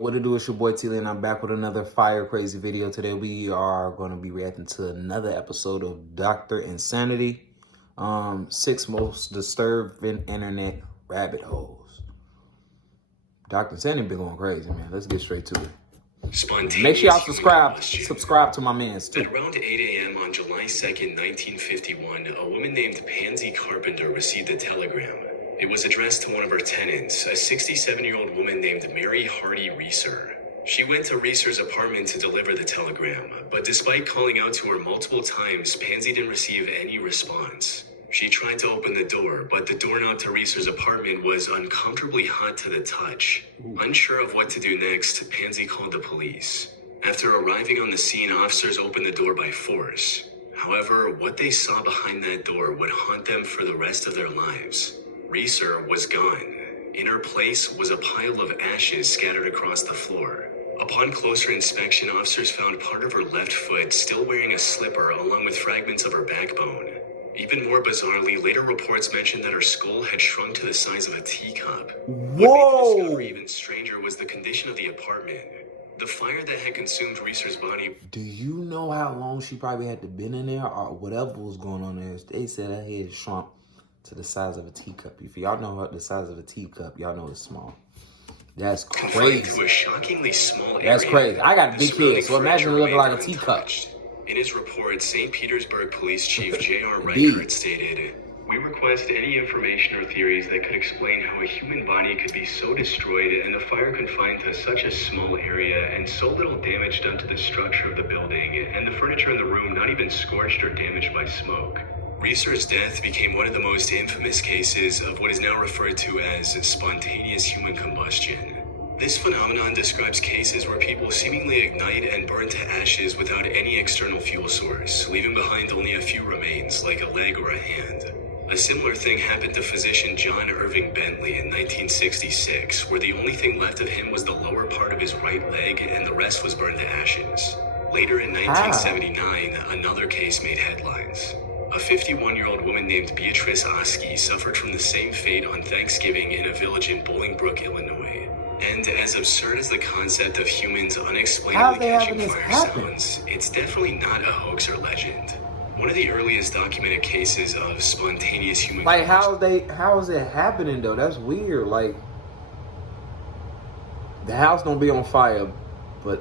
What it do, it's your boy T-Lee, and I'm back with another fire crazy video. Today we are going to be reacting to another episode of Dr. Insanity. 6 most disturbing internet rabbit holes. Dr. Insanity been going crazy, man. Let's get straight to it. Make sure y'all subscribe to my mans too. At around 8 a.m. on July 2nd, 1951, a woman named Pansy Carpenter received a telegram. It was addressed to one of her tenants, a 67-year-old woman named Mary Hardy Reeser. She went to Reeser's apartment to deliver the telegram, but despite calling out to her multiple times, Pansy didn't receive any response. She tried to open the door, but the doorknob to Reeser's apartment was uncomfortably hot to the touch. Unsure of what to do next, Pansy called the police. After arriving on the scene, officers opened the door by force. However, what they saw behind that door would haunt them for the rest of their lives. Reeser was gone. In her place was a pile of ashes scattered across the floor. Upon closer inspection, officers found part of her left foot still wearing a slipper along with fragments of her backbone. Even more bizarrely, later reports mentioned that her skull had shrunk to the size of a teacup. Whoa! What made the discovery even stranger was the condition of the apartment. The fire that had consumed Reeser's body. Do you know how long she probably had to been in there or whatever was going on there? They said her head shrunk to the size of a teacup. If y'all know the size of a teacup, y'all know it's small. That's crazy. To a shockingly small area. That's crazy. I got a big head, so imagine it looking like a teacup. In his report, St. Petersburg Police Chief J.R. Reichert stated, "We request any information or theories that could explain how a human body could be so destroyed and the fire confined to such a small area and so little damage done to the structure of the building and the furniture in the room not even scorched or damaged by smoke." Reeser's death became one of the most infamous cases of what is now referred to as spontaneous human combustion. This phenomenon describes cases where people seemingly ignite and burn to ashes without any external fuel source, leaving behind only a few remains, like a leg or a hand. A similar thing happened to physician John Irving Bentley in 1966, where the only thing left of him was the lower part of his right leg and the rest was burned to ashes. Later in 1979, another case made headlines. A 51-year-old woman named Beatrice Oski suffered from the same fate on Thanksgiving in a village in Bolingbrook, Illinois. And as absurd as the concept of humans unexplainably catching fire sounds, it's definitely not a hoax or legend. One of the earliest documented cases of spontaneous human how is it happening though? That's weird. Like, the house don't be on fire, but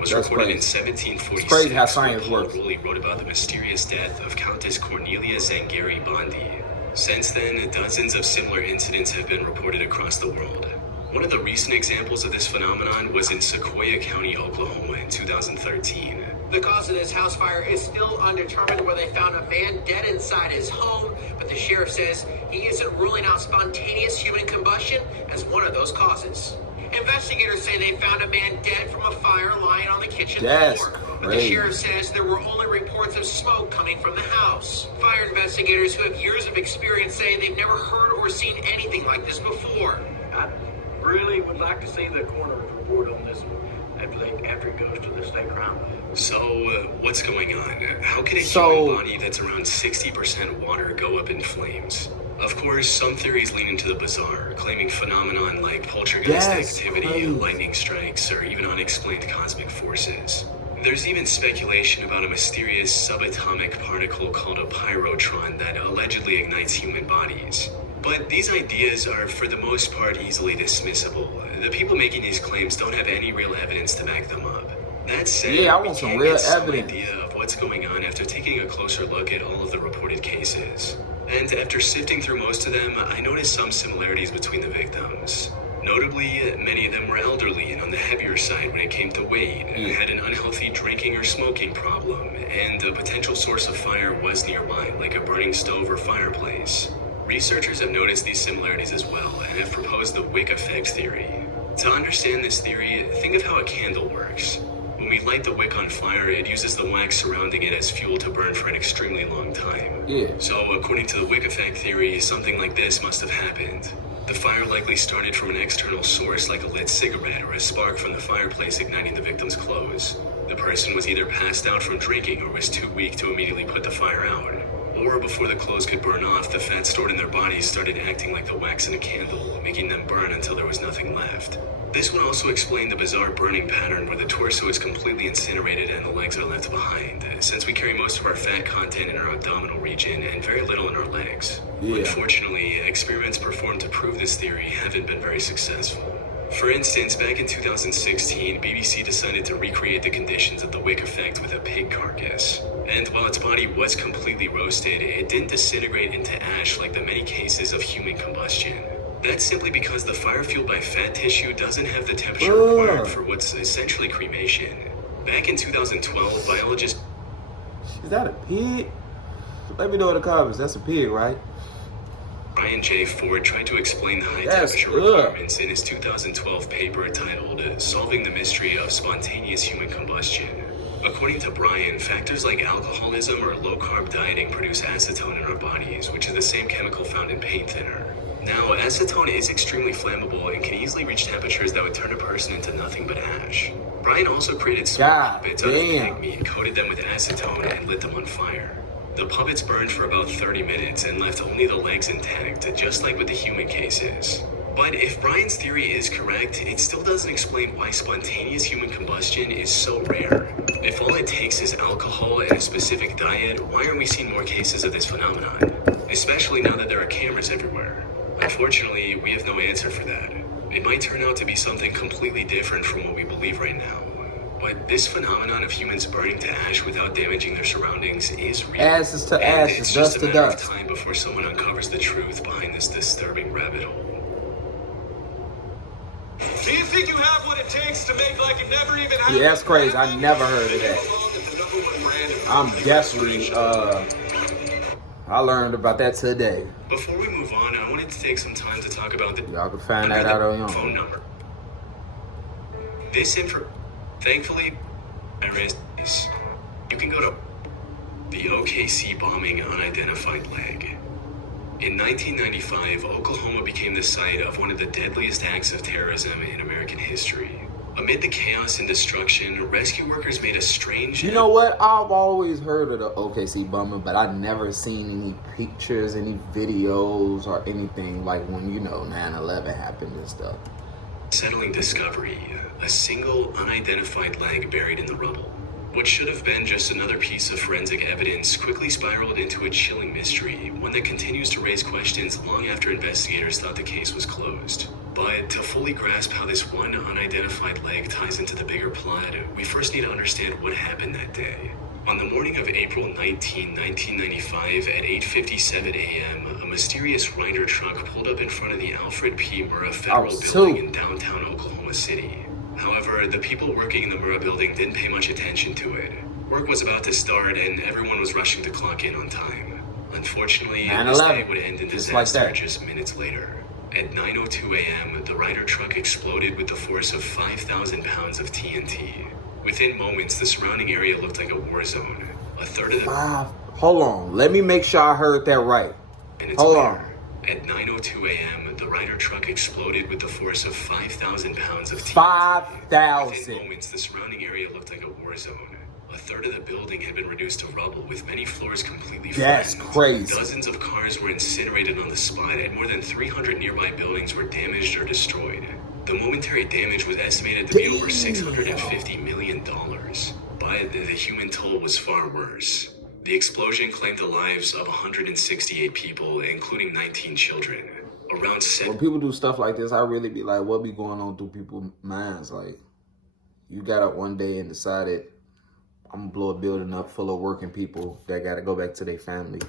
was recorded in 1746. It's crazy how science works. Rowley wrote about the mysterious death of Countess Cornelia Zangari Bondi. Since then, dozens of similar incidents have been reported across the world. One of the recent examples of this phenomenon was in Sequoia County, Oklahoma in 2013. The cause of this house fire is still undetermined, where they found a man dead inside his home, but the sheriff says he isn't ruling out spontaneous human combustion as one of those causes. Investigators say they found a man dead from a fire lying on the kitchen floor. But the sheriff says there were only reports of smoke coming from the house. Fire investigators who have years of experience say they've never heard or seen anything like this before. I really would like to see the coroner's report on this after it goes to the state crime lab. So, what's going on? How can a human body that's around 60% water go up in flames? Of course, some theories lean into the bizarre, claiming phenomenon like poltergeist activity, lightning strikes, or even unexplained cosmic forces. There's even speculation about a mysterious subatomic particle called a pyrotron that allegedly ignites human bodies. But these ideas are, for the most part, easily dismissible. The people making these claims don't have any real evidence to back them up. That said, I want some real evidence. Idea of what's going on after taking a closer look at all of the reported cases. And after sifting through most of them, I noticed some similarities between the victims. Notably, many of them were elderly and on the heavier side when it came to weight, had an unhealthy drinking or smoking problem, and a potential source of fire was nearby, like a burning stove or fireplace. Researchers have noticed these similarities as well and have proposed the wick effect theory. To understand this theory, think of how a candle works. When we light the wick on fire, it uses the wax surrounding it as fuel to burn for an extremely long time. So, according to the wick effect theory, something like this must have happened. The fire likely started from an external source like a lit cigarette or a spark from the fireplace igniting the victim's clothes. The person was either passed out from drinking or was too weak to immediately put the fire out. Or before the clothes could burn off, the fat stored in their bodies started acting like the wax in a candle, making them burn until there was nothing left. This would also explain the bizarre burning pattern where the torso is completely incinerated and the legs are left behind, since we carry most of our fat content in our abdominal region and very little in our legs. Yeah. Unfortunately, experiments performed to prove this theory haven't been very successful. For instance, back in 2016, BBC decided to recreate the conditions of the wick effect with a pig carcass. And while its body was completely roasted, it didn't disintegrate into ash like the many cases of human combustion. That's simply because the fire fueled by fat tissue doesn't have the temperature required for what's essentially cremation. Back in 2012, biologists... Is that a pig? Let me know in the comments. That's a pig, right? Brian J. Ford tried to explain the high That's temperature requirements in his 2012 paper titled Solving the Mystery of Spontaneous Human Combustion. According to Brian, factors like alcoholism or low-carb dieting produce acetone in our bodies, which is the same chemical found in paint thinner. Now, acetone is extremely flammable and can easily reach temperatures that would turn a person into nothing but ash. Brian also created small puppets out of pig meat, coated them with acetone, and lit them on fire. The puppets burned for about 30 minutes and left only the legs intact, just like with the human cases. But if Brian's theory is correct, it still doesn't explain why spontaneous human combustion is so rare. If all it takes is alcohol and a specific diet, why aren't we seeing more cases of this phenomenon? Especially now that there are cameras everywhere. Unfortunately, we have no answer for that. It might turn out to be something completely different from what we believe right now. But this phenomenon of humans burning to ash without damaging their surroundings is real. Ashes to ashes, dust to dust. It's just a matter of time before someone uncovers the truth behind this disturbing rabbit hole. Do you think you have what it takes to make like it never even happened? Yeah, that's crazy. I never heard of that. I'm definitely, I learned about that today. Before we move on, I wanted to take some time to talk about the Y'all can find that out on your phone own. number. This info, thankfully, I raised this. You can go to the OKC bombing unidentified leg. In 1995, Oklahoma became the site of one of the deadliest acts of terrorism in American history. Amid the chaos and destruction, rescue workers made a strange... You know what? I've always heard of the OKC bombing, but I've never seen any pictures, any videos, or anything like when, 9/11 happened and stuff. Settling discovery, a single unidentified leg buried in the rubble. What should have been just another piece of forensic evidence quickly spiraled into a chilling mystery, one that continues to raise questions long after investigators thought the case was closed. But to fully grasp how this one unidentified leg ties into the bigger plot, we first need to understand what happened that day. On the morning of April 19, 1995 at 8:57 a.m., a mysterious Ryder truck pulled up in front of the Alfred P. Murrah Federal Building in downtown Oklahoma City. However, the people working in the Murrah building didn't pay much attention to it. Work was about to start and everyone was rushing to clock in on time. Unfortunately, this day would end in disaster just minutes later. At 9:02 a.m., the Ryder truck exploded with the force of 5,000 pounds of TNT. Within moments, the surrounding area looked like a war zone. A third of the... Hold on. Let me make sure I heard that right. Hold on. At 9:02 a.m., the Ryder truck exploded with the force of 5,000 pounds of TNT. 5,000. Within moments, the surrounding area looked like a war zone. A third of the building had been reduced to rubble, with many floors completely flattened. That's crazy. Dozens of cars were incinerated on the spot, and more than 300 nearby buildings were damaged or destroyed. The momentary damage was estimated to be over $650 million, but the human toll was far worse. The explosion claimed the lives of 168 people, including 19 children. When people do stuff like this, I really be like, what be going on through people's minds? Like, you got up one day and decided, I'm gonna blow a building up full of working people that gotta go back to their family.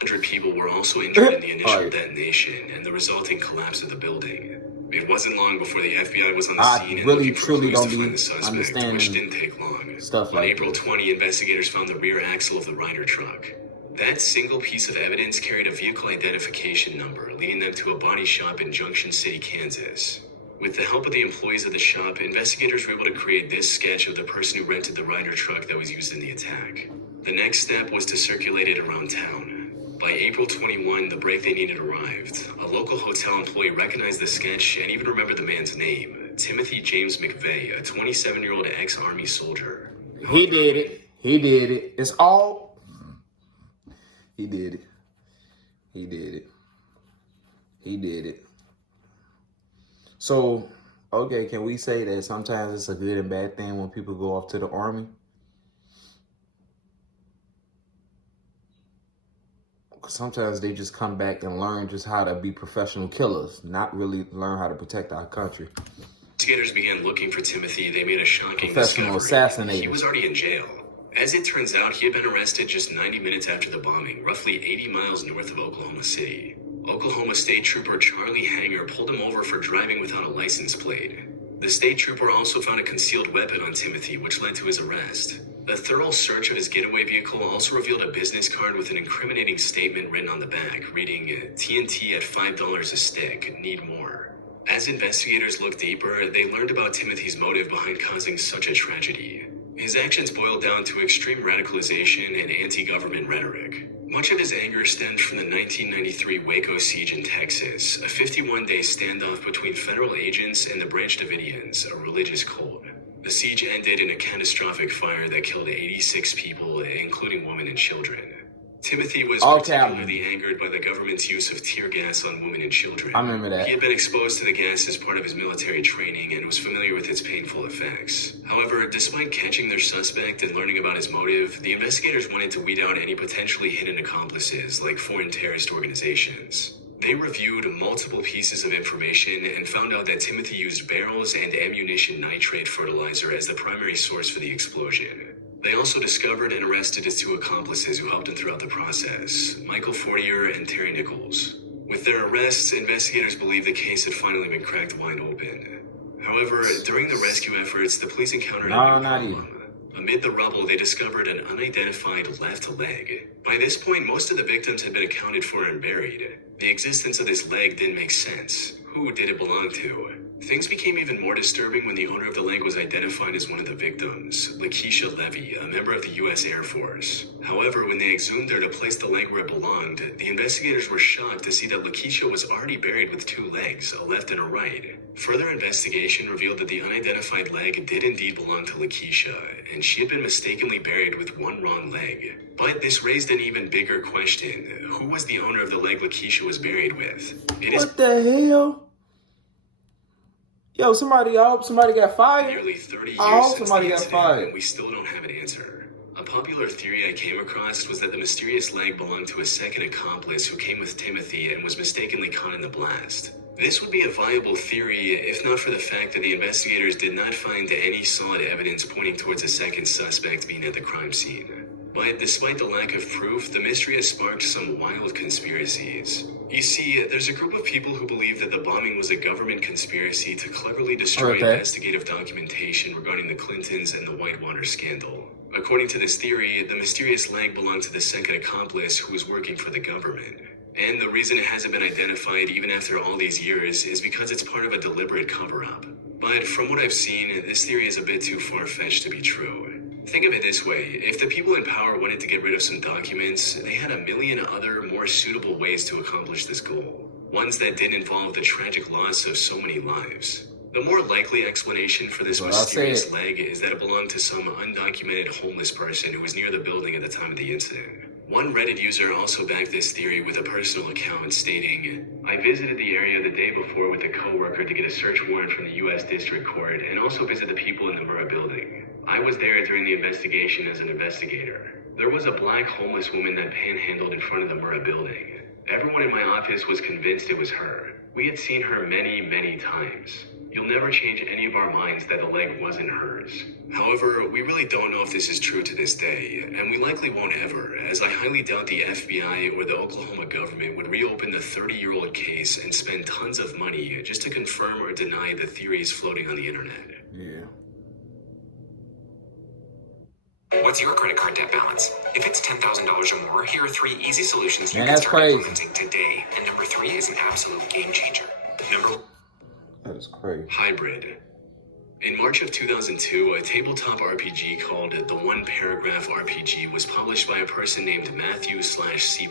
100 people were also injured in the initial detonation and the resulting collapse of the building. It wasn't long before the FBI was on the scene and looking for clues to find the suspect, which didn't take long. On April 20, investigators found the rear axle of the Ryder truck. That single piece of evidence carried a vehicle identification number, leading them to a body shop in Junction City, Kansas. With the help of the employees of the shop, investigators were able to create this sketch of the person who rented the Ryder truck that was used in the attack. The next step was to circulate it around town. By April 21, the break they needed arrived. A local hotel employee recognized the sketch and even remembered the man's name, Timothy James McVeigh, a 27-year-old ex-Army soldier. He did it. He did it. It's all... He did it. He did it. He did it. So, Okay, can we say that sometimes it's a good and bad thing when people go off to the army? Because sometimes they just come back and learn just how to be professional killers, not really learn how to protect our country. Investigators began looking for Timothy. They made a shocking Professional discovery. He assassinators. was already in jail. As it turns out, he had been arrested just 90 minutes after the bombing, roughly 80 miles north of Oklahoma City. Oklahoma State Trooper Charlie Hanger pulled him over for driving without a license plate. The state trooper also found a concealed weapon on Timothy, which led to his arrest. A thorough search of his getaway vehicle also revealed a business card with an incriminating statement written on the back, reading, "TNT at $5 a stick, need more." As investigators looked deeper, they learned about Timothy's motive behind causing such a tragedy. His actions boiled down to extreme radicalization and anti-government rhetoric. Much of his anger stemmed from the 1993 Waco siege in Texas, a 51-day standoff between federal agents and the Branch Davidians, a religious cult. The siege ended in a catastrophic fire that killed 86 people, including women and children. Timothy was particularly angered by the government's use of tear gas on women and children. I remember that. He had been exposed to the gas as part of his military training and was familiar with its painful effects. However, despite catching their suspect and learning about his motive, the investigators wanted to weed out any potentially hidden accomplices, like foreign terrorist organizations. They reviewed multiple pieces of information and found out that Timothy used barrels and ammunition nitrate fertilizer as the primary source for the explosion. They also discovered and arrested his two accomplices who helped him throughout the process, Michael Fortier and Terry Nichols. With their arrests, investigators believe the case had finally been cracked wide open. However, during the rescue efforts, the police encountered a new problem. Amid the rubble, they discovered an unidentified left leg. By this point, most of the victims had been accounted for and buried. The existence of this leg didn't make sense. Who did it belong to? Things became even more disturbing when the owner of the leg was identified as one of the victims, Lakeisha Levy, a member of the U.S. Air Force. However, when they exhumed her to place the leg where it belonged, the investigators were shocked to see that Lakeisha was already buried with two legs, a left and a right. Further investigation revealed that the unidentified leg did indeed belong to Lakeisha, and she had been mistakenly buried with one wrong leg. But this raised an even bigger question. Who was the owner of the leg Lakeisha was buried with? What the hell? Yo, somebody got fired. Nearly 30 years I hope since somebody the got incident, fired. and we still don't have an answer. A popular theory I came across was that the mysterious leg belonged to a second accomplice who came with Timothy and was mistakenly caught in the blast. This would be a viable theory if not for the fact that the investigators did not find any solid evidence pointing towards a second suspect being at the crime scene. But despite the lack of proof, the mystery has sparked some wild conspiracies. You see, there's a group of people who believe that the bombing was a government conspiracy to cleverly destroy investigative documentation regarding the Clintons and the Whitewater scandal. According to this theory, the mysterious leg belonged to the second accomplice who was working for the government. And the reason it hasn't been identified even after all these years is because it's part of a deliberate cover-up. But from what I've seen, this theory is a bit too far-fetched to be true. Think of it this way, if the people in power wanted to get rid of some documents, they had a million other, more suitable ways to accomplish this goal. Ones that didn't involve the tragic loss of so many lives. The more likely explanation for this mysterious leg is that it belonged to some undocumented homeless person who was near the building at the time of the incident. One Reddit user also backed this theory with a personal account stating, "I visited the area the day before with a coworker to get a search warrant from the U.S. District Court and also visit the people in the Murrah building. I was there during the investigation as an investigator. There was a black homeless woman that panhandled in front of the Murrah building. Everyone in my office was convinced it was her. We had seen her many, many times. You'll never change any of our minds that the leg wasn't hers." However, we really don't know if this is true to this day, and we likely won't ever, as I highly doubt the FBI or the Oklahoma government would reopen the 30-year-old case and spend tons of money just to confirm or deny the theories floating on the internet. Yeah. What's your credit card debt balance? If it's $10,000 or more, here are 3 easy solutions you can start implementing today. And number 3 is an absolute game changer. That is crazy. Hybrid. In March of 2002, a tabletop RPG called The One Paragraph RPG was published by a person named Matthew/C++.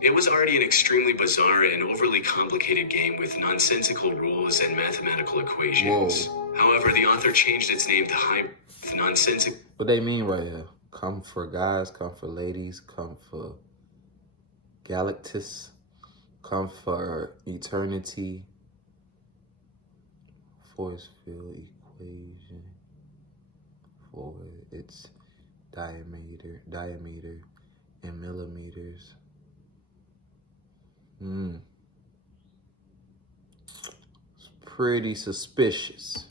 It was already an extremely bizarre and overly complicated game with nonsensical rules and mathematical equations. However, the author changed its name to Hybrid with nonsensical... What they mean right here? Come for guys, come for ladies, come for Galactus, come for eternity, force field equation for its diameter in millimeters. It's pretty suspicious.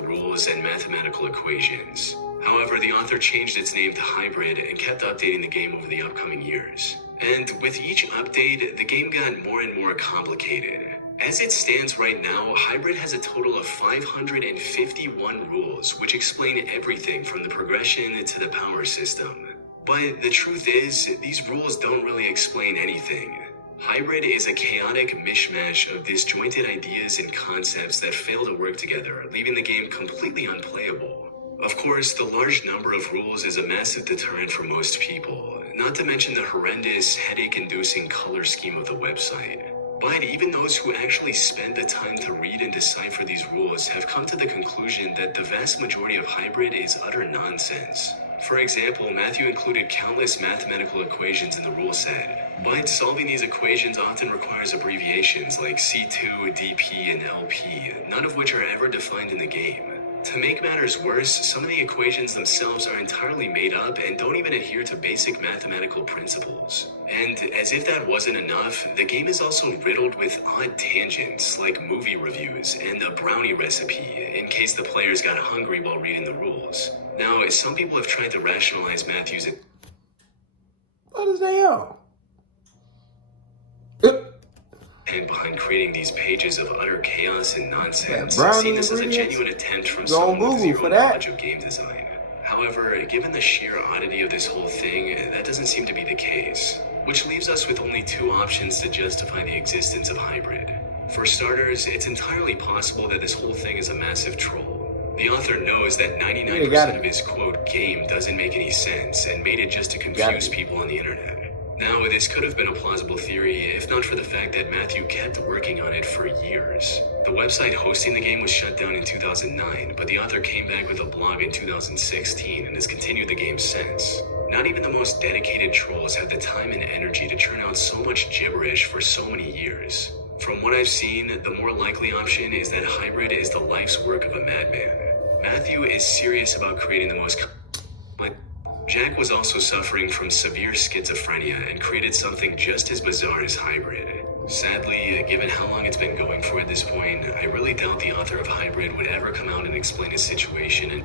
Rules and mathematical equations. However, the author changed its name to Hybrid and kept updating the game over the upcoming years. And with each update, the game got more and more complicated. As it stands right now, Hybrid has a total of 551 rules, which explain everything from the progression to the power system. But the truth is, these rules don't really explain anything. Hybrid is a chaotic mishmash of disjointed ideas and concepts that fail to work together, leaving the game completely unplayable. Of course, the large number of rules is a massive deterrent for most people, not to mention the horrendous, headache-inducing color scheme of the website. But even those who actually spend the time to read and decipher these rules have come to the conclusion that the vast majority of Hybrid is utter nonsense. For example, Matthew included countless mathematical equations in the rule set, but solving these equations often requires abbreviations like C2, DP, and LP, none of which are ever defined in the game. To make matters worse, some of the equations themselves are entirely made up and don't even adhere to basic mathematical principles. And as if that wasn't enough, the game is also riddled with odd tangents like movie reviews and a brownie recipe in case the players got hungry while reading the rules. Now, some people have tried to rationalize Matthew's... What is that? And behind creating these pages of utter chaos and nonsense, Brownie see this as a genuine attempt from someone with zero knowledge of game design. However, given the sheer oddity of this whole thing, that doesn't seem to be the case. Which leaves us with only two options to justify the existence of Hybrid. For starters, it's entirely possible that this whole thing is a massive troll. The author knows that 99% of his quote game doesn't make any sense and made it just to confuse people on the internet. Now, this could have been a plausible theory if not for the fact that Matthew kept working on it for years. The website hosting the game was shut down in 2009, but the author came back with a blog in 2016 and has continued the game since. Not even the most dedicated trolls have the time and energy to churn out so much gibberish for so many years. From what I've seen, the more likely option is that Hybrid is the life's work of a madman. Matthew is serious about creating the most... Jack was also suffering from severe schizophrenia and created something just as bizarre as Hybrid. Sadly, given how long it's been going for at this point, I really doubt the author of Hybrid would ever come out and explain his situation. And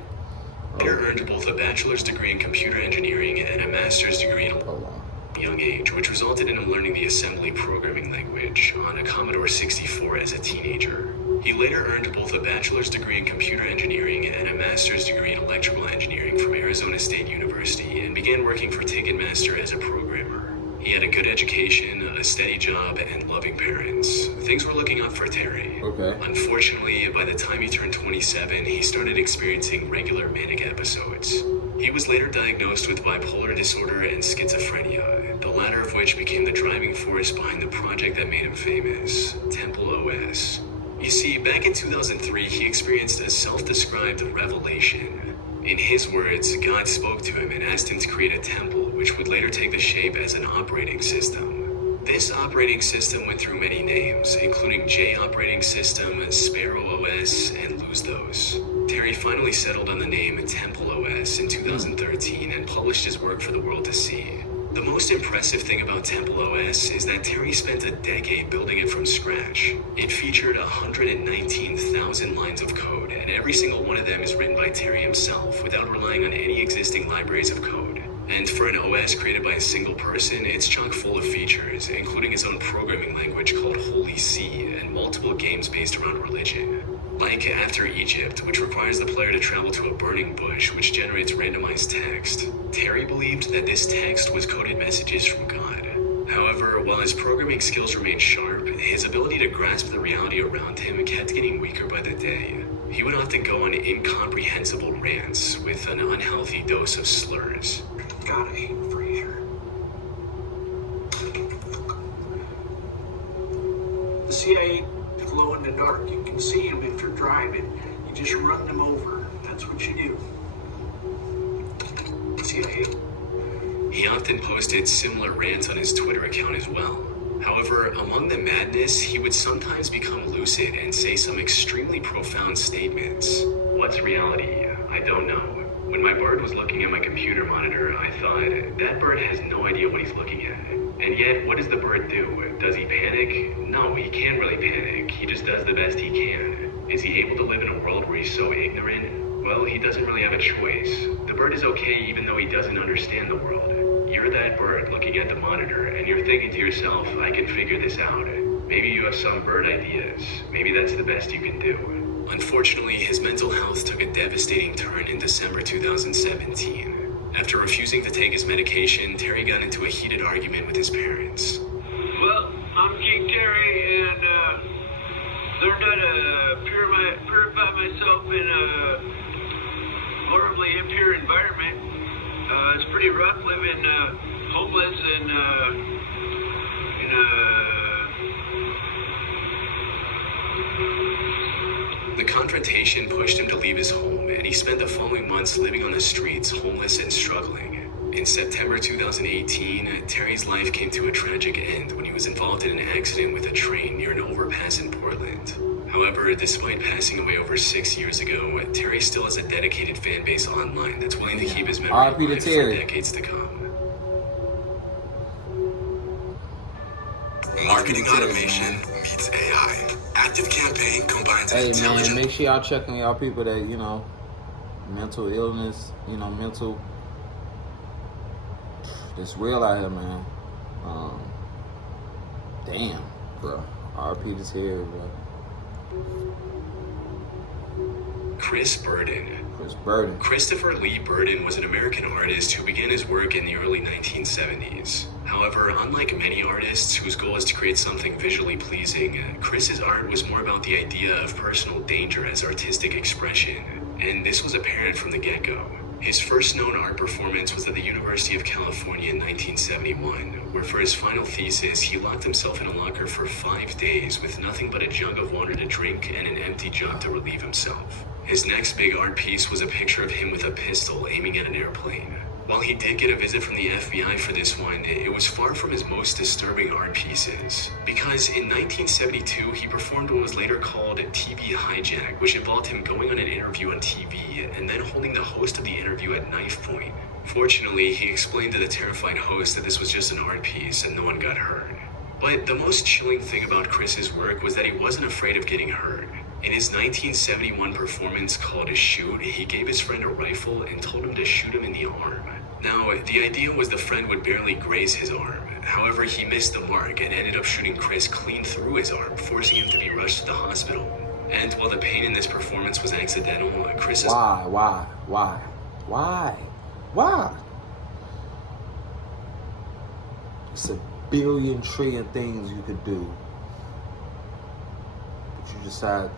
Peter earned both a bachelor's degree in computer engineering and a master's degree in a young age, which resulted in him learning the assembly programming language on a Commodore 64 as a teenager. He later earned both a bachelor's degree in computer engineering and a master's degree in electrical engineering from Arizona State University and began working for Ticketmaster as a programmer. He had a good education, a steady job, and loving parents. Things were looking up for Terry. Unfortunately, by the time he turned 27, he started experiencing regular manic episodes. He was later diagnosed with bipolar disorder and schizophrenia, the latter of which became the driving force behind the project that made him famous, Temple OS. You see, back in 2003, he experienced a self-described revelation. In his words, God spoke to him and asked him to create a temple, which would later take the shape as an operating system. This operating system went through many names, including J Operating System, Sparrow OS, and Lose Those. Terry finally settled on the name Temple OS in 2013 and published his work for the world to see. The most impressive thing about Temple OS is that Terry spent a decade building it from scratch. It featured 119,000 lines of code, and every single one of them is written by Terry himself without relying on any existing libraries of code. And for an OS created by a single person, it's chock full of features, including its own programming language called Holy See and multiple games based around religion. Like After Egypt, which requires the player to travel to a burning bush, which generates randomized text. Terry believed that this text was coded messages from God. However, while his programming skills remained sharp, his ability to grasp the reality around him kept getting weaker by the day. He would often go on incomprehensible rants with an unhealthy dose of slurs. God, I hate Frasier. The CIA glow in the dark. You can see them if you're driving. You just run them over. That's what you do. CIA. He often posted similar rants on his Twitter account as well. However, among the madness, he would sometimes become lucid and say some extremely profound statements. What's reality? I don't know. When my bird was looking at my computer monitor, I thought, that bird has no idea what he's looking at. And yet, what does the bird do? Does he panic? No, he can't really panic. He just does the best he can. Is he able to live in a world where he's so ignorant? Well, he doesn't really have a choice. The bird is okay even though he doesn't understand the world. You're that bird looking at the monitor, and you're thinking to yourself, I can figure this out. Maybe you have some bird ideas. Maybe that's the best you can do. Unfortunately, his mental health took a devastating turn in December 2017. After refusing to take his medication, Terry got into a heated argument with his parents. Well, I'm King Terry, and learned how to purify myself in a horribly impure environment. It's pretty rough living homeless and in a... The confrontation pushed him to leave his home, and he spent the following months living on the streets, homeless and struggling. In September 2018, Terry's life came to a tragic end when he was involved in an accident with a train near an overpass in Portland. However, despite passing away over 6 years ago, Terry still has a dedicated fan base online that's willing to keep his memory alive for decades to come. Marketing automation meets AI. Active Campaign combines intelligent... man, make sure y'all check on y'all people that, you know, mental illness, you know, mental... It's real out here, man. Damn, bro. RP to Terry, bro. Chris Burden. Christopher Lee Burden was an American artist who began his work in the early 1970s. However, unlike many artists whose goal is to create something visually pleasing, Chris's art was more about the idea of personal danger as artistic expression, and this was apparent from the get-go. His first known art performance was at the University of California in 1971, where for his final thesis, he locked himself in a locker for 5 days with nothing but a jug of water to drink and an empty jug to relieve himself. His next big art piece was a picture of him with a pistol aiming at an airplane. While he did get a visit from the FBI for this one, it was far from his most disturbing art pieces. Because in 1972, he performed what was later called TV hijack, which involved him going on an interview on TV and then holding the host of the interview at knife point. Fortunately, he explained to the terrified host that this was just an art piece and no one got hurt. But the most chilling thing about Chris's work was that he wasn't afraid of getting hurt. In his 1971 performance called Shoot, he gave his friend a rifle and told him to shoot him in the arm. Now, the idea was the friend would barely graze his arm. However, he missed the mark and ended up shooting Chris clean through his arm, forcing him to be rushed to the hospital. And while the pain in this performance was accidental, Chris's... Why? It's a billion trillion things you could do. But you decide...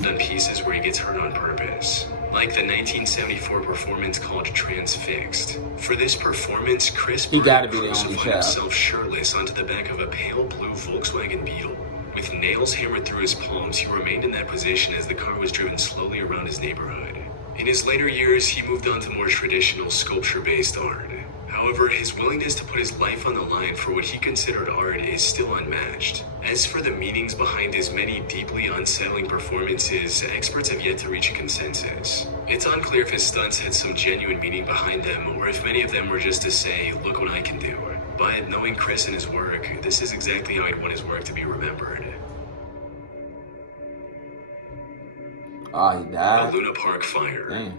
done pieces where he gets hurt on purpose, like the 1974 performance called Transfixed. For this performance, Chris crucified himself shirtless onto the back of a pale blue Volkswagen Beetle. With nails hammered through his palms, he remained in that position as the car was driven slowly around his neighborhood. In his later years, he moved on to more traditional sculpture-based art. However, his willingness to put his life on the line for what he considered art is still unmatched. As for the meanings behind his many deeply unsettling performances, experts have yet to reach a consensus. It's unclear if his stunts had some genuine meaning behind them, or if many of them were just to say, look what I can do. But knowing Chris and his work, this is exactly how I'd want his work to be remembered. He died? The Luna Park fire. Damn.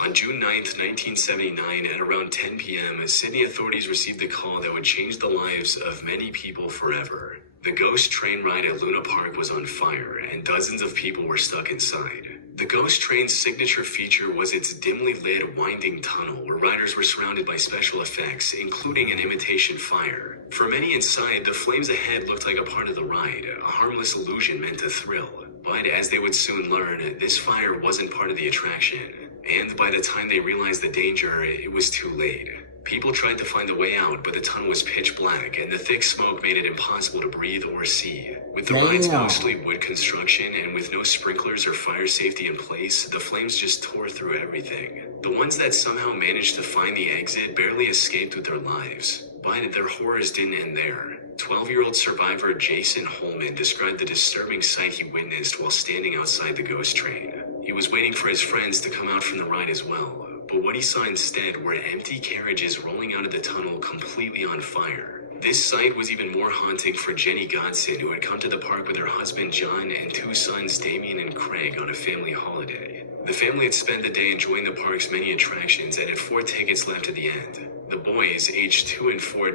On June 9th, 1979, at around 10 p.m., Sydney authorities received a call that would change the lives of many people forever. The ghost train ride at Luna Park was on fire, and dozens of people were stuck inside. The ghost train's signature feature was its dimly lit, winding tunnel, where riders were surrounded by special effects, including an imitation fire. For many inside, the flames ahead looked like a part of the ride, a harmless illusion meant to thrill. But as they would soon learn, this fire wasn't part of the attraction. And by the time they realized the danger, it was too late. People tried to find a way out, but the tunnel was pitch black, and the thick smoke made it impossible to breathe or see. With the mines mostly wood construction, and with no sprinklers or fire safety in place, the flames just tore through everything. The ones that somehow managed to find the exit barely escaped with their lives. But their horrors didn't end there. 12-year-old survivor Jason Holman described the disturbing sight he witnessed while standing outside the ghost train. He was waiting for his friends to come out from the ride as well, but what he saw instead were empty carriages rolling out of the tunnel completely on fire. This sight was even more haunting for Jenny Godson, who had come to the park with her husband John and 2 sons Damien and Craig on a family holiday. The family had spent the day enjoying the park's many attractions and had 4 tickets left at the end. The boys, aged 2 and 4,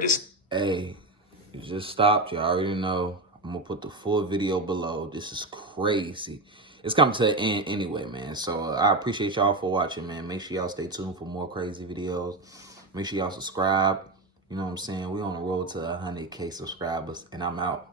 Hey, you just stopped. You already know. I'm going to put the full video below. This is crazy. It's coming to an end anyway, man. So I appreciate y'all for watching, man. Make sure y'all stay tuned for more crazy videos. Make sure y'all subscribe. You know what I'm saying? We on the road to 100K subscribers, and I'm out.